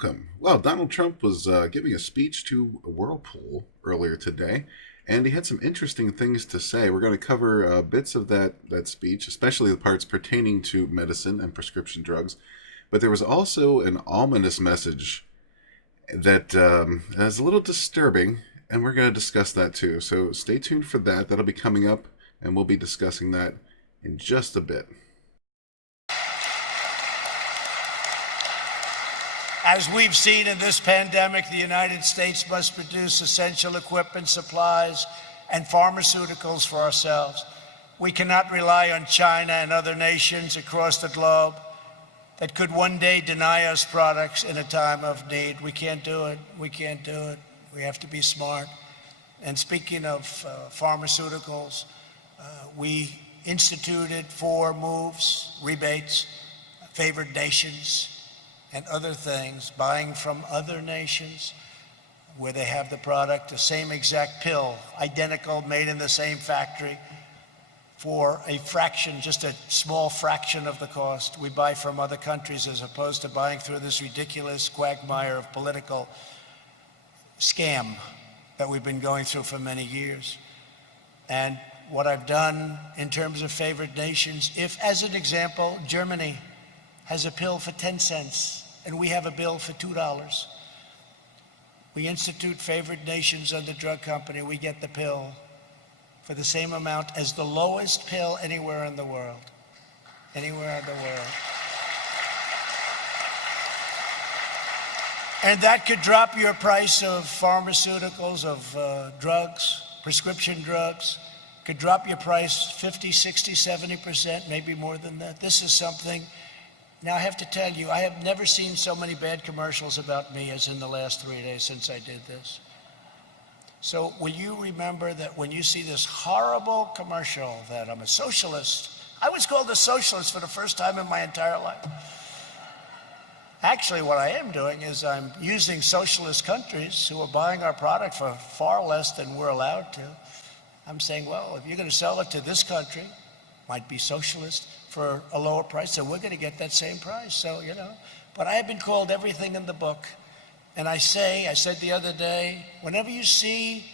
welcome. Well, Donald Trump was giving a speech to Whirlpool earlier today, and he had some interesting things to say. We're going to cover bits of that speech, especially the parts pertaining to medicine and prescription drugs. But there was also an ominous message that is a little disturbing, and we're going to discuss that too. So stay tuned for that. That'll be coming up, and we'll be discussing that in just a bit. As we've seen in this pandemic, the United States must produce essential equipment, supplies, and pharmaceuticals for ourselves. We cannot rely on China and other nations across the globe that could one day deny us products in a time of need. We can't do it. We can't do it. We have to be smart. And speaking of pharmaceuticals, we instituted 4 moves, rebates, favored nations, and other things, buying from other nations where they have the product, the same exact pill, identical, made in the same factory, for a fraction, just a small fraction of the cost. We buy from other countries as opposed to buying through this ridiculous quagmire of political scam that we've been going through for many years. And what I've done in terms of favored nations, if, as an example, Germany has a pill for 10 cents, and we have a bill for $2. We institute favored nations on the drug company. We get the pill for the same amount as the lowest pill anywhere in the world. Anywhere in the world. And that could drop your price of pharmaceuticals, of drugs, prescription drugs, could drop your price 50, 60, 70%, maybe more than that. This is something. Now, I have to tell you, I have never seen so many bad commercials about me as in the last 3 days since I did this. So will you remember that when you see this horrible commercial that I'm a socialist? I was called a socialist for the first time in my entire life. Actually, what I am doing is I'm using socialist countries who are buying our product for far less than we're allowed to. I'm saying, well, if you're going to sell it to this country, might be socialist, for a lower price, so we're going to get that same price. So, but I have been called everything in the book. And I said the other day, whenever you see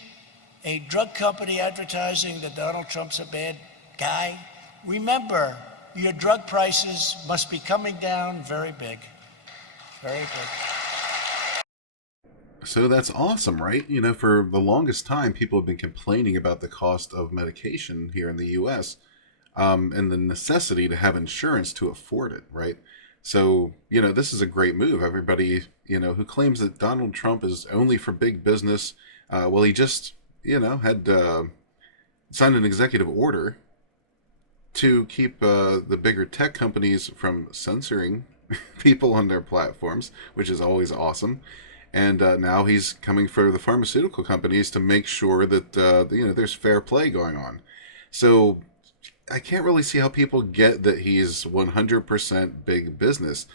a drug company advertising that Donald Trump's a bad guy, remember your drug prices must be coming down very big. Very big. So that's awesome, right? For the longest time, people have been complaining about the cost of medication here in the U.S., and the necessity to have insurance to afford it, right? So, this is a great move. Everybody, who claims that Donald Trump is only for big business, well, he just, had signed an executive order to keep the bigger tech companies from censoring people on their platforms, which is always awesome. And now he's coming for the pharmaceutical companies to make sure that, there's fair play going on. So I can't really see how people get that he's 100% big business.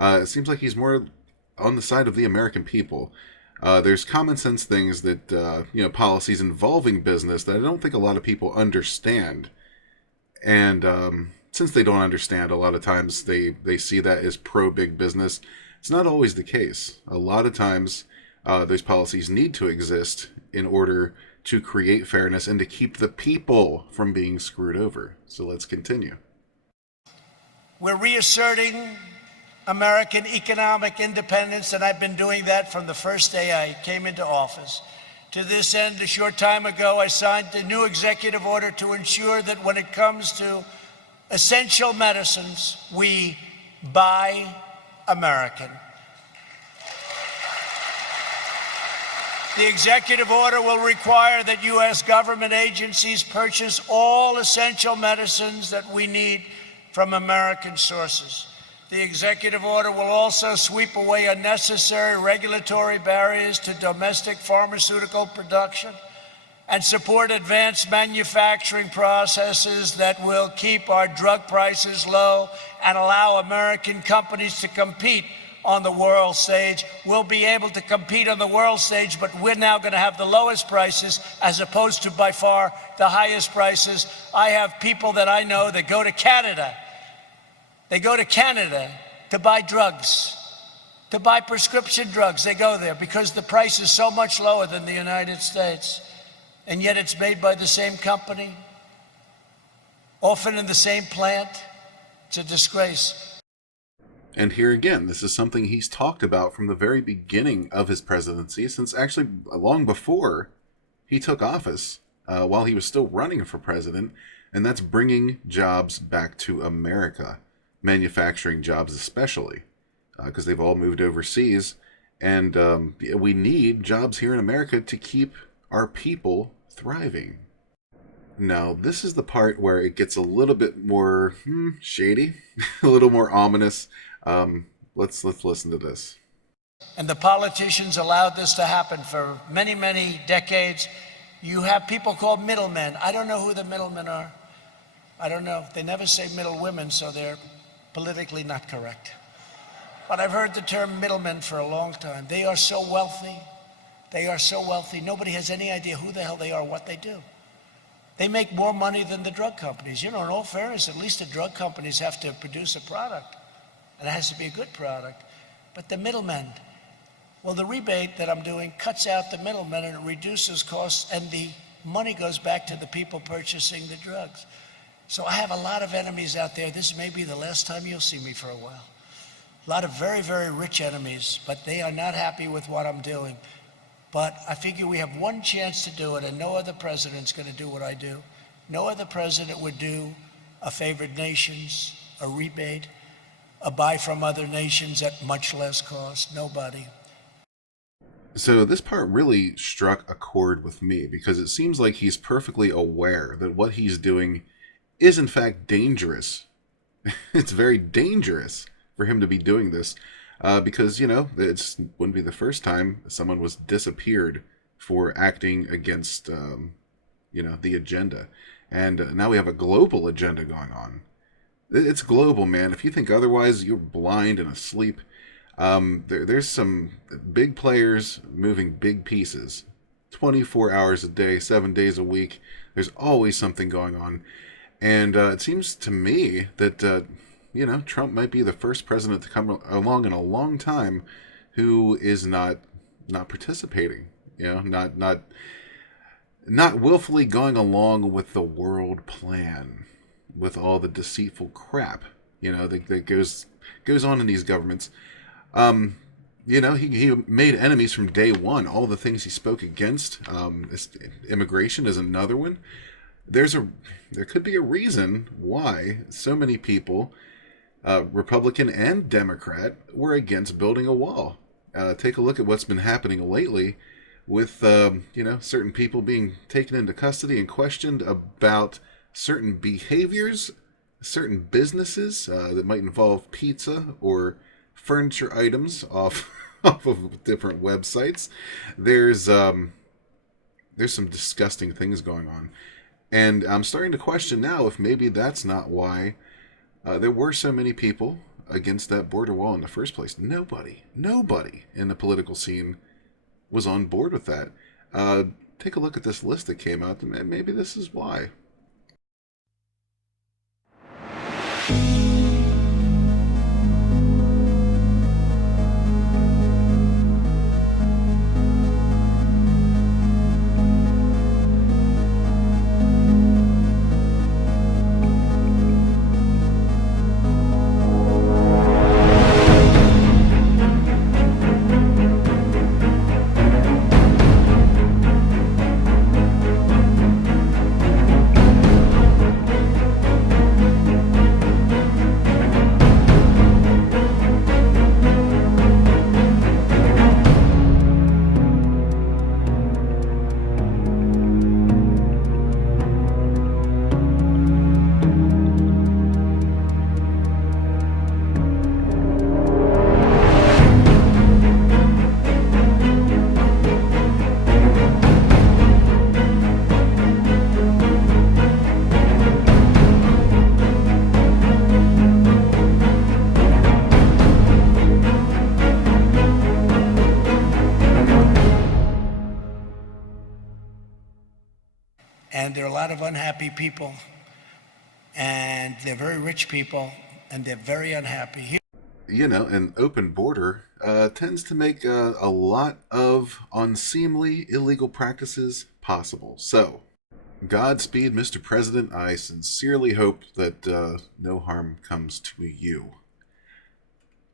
It seems like he's more on the side of the American people. There's common sense things that, policies involving business that I don't think a lot of people understand. And since they don't understand, a lot of times they see that as pro-big business. It's not always the case. A lot of times those policies need to exist in order to create fairness and to keep the people from being screwed over. So let's continue. We're reasserting American economic independence, and I've been doing that from the first day I came into office. To this end, a short time ago, I signed a new executive order to ensure that when it comes to essential medicines, we buy American. The executive order will require that U.S. government agencies purchase all essential medicines that we need from American sources. The executive order will also sweep away unnecessary regulatory barriers to domestic pharmaceutical production and support advanced manufacturing processes that will keep our drug prices low and allow American companies to compete on the world stage. We'll be able to compete on the world stage, but we're now going to have the lowest prices as opposed to by far the highest prices. I have people that I know that go to Canada. They go to Canada to buy drugs. To buy prescription drugs, they go there because the price is so much lower than the United States. And yet it's made by the same company, often in the same plant. It's a disgrace. And here again, this is something he's talked about from the very beginning of his presidency, since actually long before he took office, while he was still running for president, and that's bringing jobs back to America, manufacturing jobs especially, because they've all moved overseas, and we need jobs here in America to keep our people thriving. Now, this is the part where it gets a little bit more shady, a little more ominous. Let's listen to this. And the politicians allowed this to happen for many, many decades. You have people called middlemen. I don't know who the middlemen are. I don't know. They never say middle women, so they're politically not correct. But I've heard the term middlemen for a long time. They are so wealthy. They are so wealthy. Nobody has any idea who the hell they are, what they do. They make more money than the drug companies. You know, in all fairness, at least the drug companies have to produce a product, and it has to be a good product. But the middlemen, well, the rebate that I'm doing cuts out the middlemen and it reduces costs, and the money goes back to the people purchasing the drugs. So I have a lot of enemies out there. This may be the last time you'll see me for a while. A lot of very, very rich enemies, but they are not happy with what I'm doing. But I figure we have one chance to do it, and no other president's going to do what I do. No other president would do a favored nations, a rebate, a buy from other nations at much less cost. Nobody. So this part really struck a chord with me because it seems like he's perfectly aware that what he's doing is in fact dangerous. It's very dangerous for him to be doing this. Because, it wouldn't be the first time someone was disappeared for acting against, the agenda. And now we have a global agenda going on. It's global, man. If you think otherwise, you're blind and asleep. There's some big players moving big pieces. 24 hours a day, 7 days a week. There's always something going on. And it seems to me that... Trump might be the first president to come along in a long time who is not participating, not willfully going along with the world plan, with all the deceitful crap, that goes on in these governments. He made enemies from day one. All the things he spoke against, immigration is another one. There could be a reason why so many people, Republican and Democrat, were against building a wall. Take a look at what's been happening lately with, certain people being taken into custody and questioned about certain behaviors, certain businesses that might involve pizza or furniture items off of different websites. There's some disgusting things going on. And I'm starting to question now if maybe that's not why there were so many people against that border wall in the first place. Nobody in the political scene was on board with that. Take a look at this list that came out. Maybe this is why. And there are a lot of unhappy people, and they're very rich people, and they're very unhappy. An open border tends to make a lot of unseemly, illegal practices possible. So, Godspeed, Mr. President. I sincerely hope that no harm comes to you.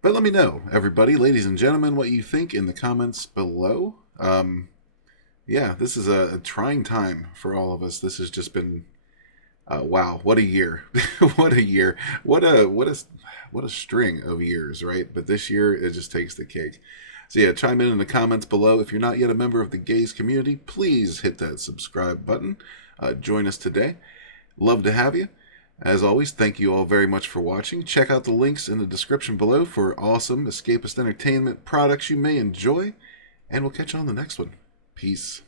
But let me know, everybody, ladies and gentlemen, what you think in the comments below. Yeah, this is a trying time for all of us. This has just been, wow, what a year. What a year. What a string of years, right? But this year, it just takes the cake. So yeah, chime in the comments below. If you're not yet a member of the gays community, please hit that subscribe button. Join us today. Love to have you. As always, thank you all very much for watching. Check out the links in the description below for awesome escapist entertainment products you may enjoy. And we'll catch you on the next one. Peace.